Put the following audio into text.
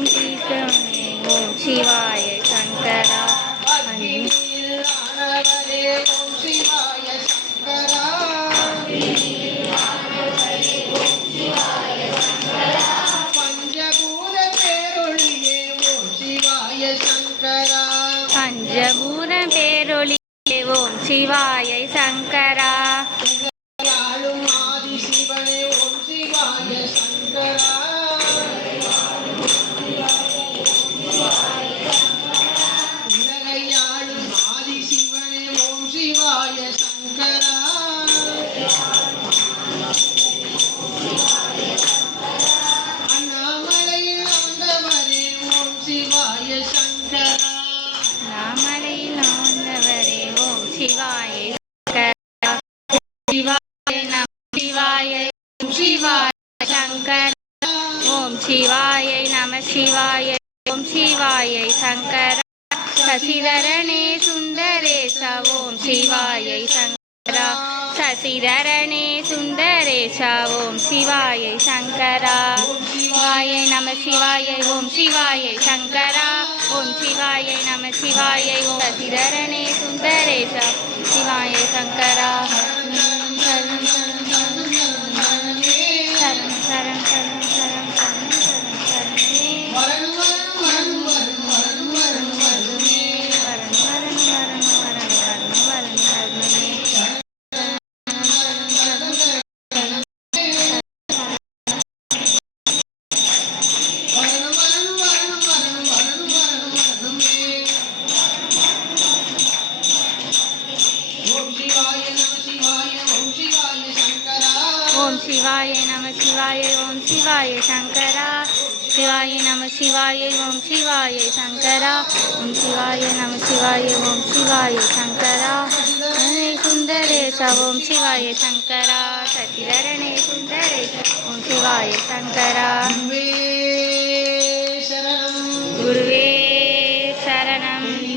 ஓம் தீர்த்தவனே ஓம் சிவாய சங்கரா ஓம் சிவாய சங்கரா பஞ்சபூத பேரொழியே ஓம் சிவாய சங்கரா பஞ்சபூத ஓம் சிவாய சங்கரா ஆதி சிவனே ஓம் சிவாய சங்கரா சிவாய நம சிவாய சிவாய சங்கர ஓம் சிவாய நம சிவாய ஓம் சிவாய சங்கர சசிதரனே சுந்தரேச ஓம் சிவாய சங்கரா சசிதரனே சுந்தரேச ஓம் சிவாய சங்கரா சிவாய நம சிவாய ஓம் சிவாய சங்கரா ஓம் சிவாய நம சிவாய ஓம் சசிதரனே சுந்தரேச சிவாய சங்கரா ஓம் சிவாய நம சிவாய ஓம் சிவாய சங்கரா. சிவாய நம சிவாய ஓம் சிவாய சங்கரா. ஓம் சிவாய நம சிவாய ஓம் சிவாய சங்கரா. ஹரே சுந்தரேச ஓம் சிவாய சங்கரா. சதிவரணே சுந்தரேச ஓம் சிவாய சங்கரா. குருவே சரணம்.